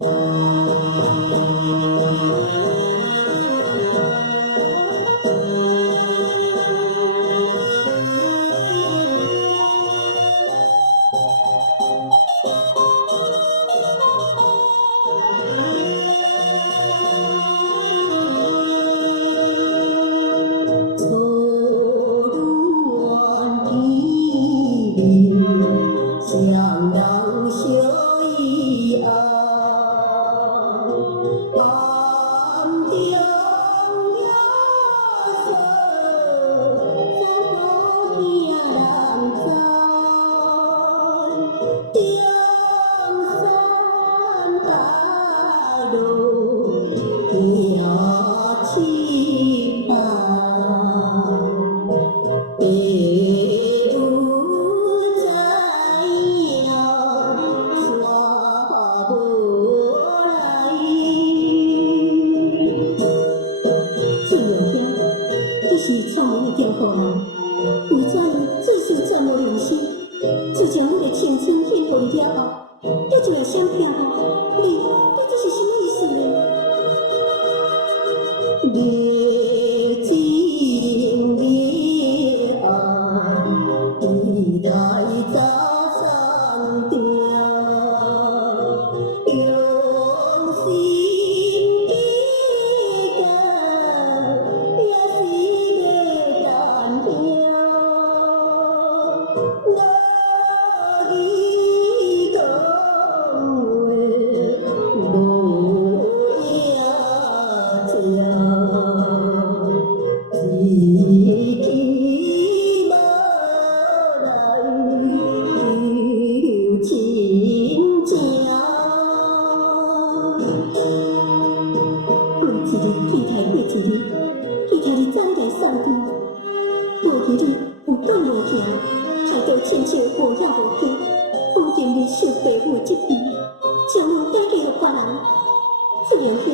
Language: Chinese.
向阳修一啊，岸边呀色，山坡呀人在，江山大路呀起来。是聪明的中国人，为怎样自信这么人生？自将我的青春献给你了后，你就来想骗我？你这是什么意思呢？热情的爱，期待早上定，用心的歌也是个难听，我的讲话无影情，一句无来有亲情。过一日天台过一日，天台日早来送灯，过一日有讲无行，害到亲像无影无踪，夫人日受爸母责备，将我带去互别人。自然兄。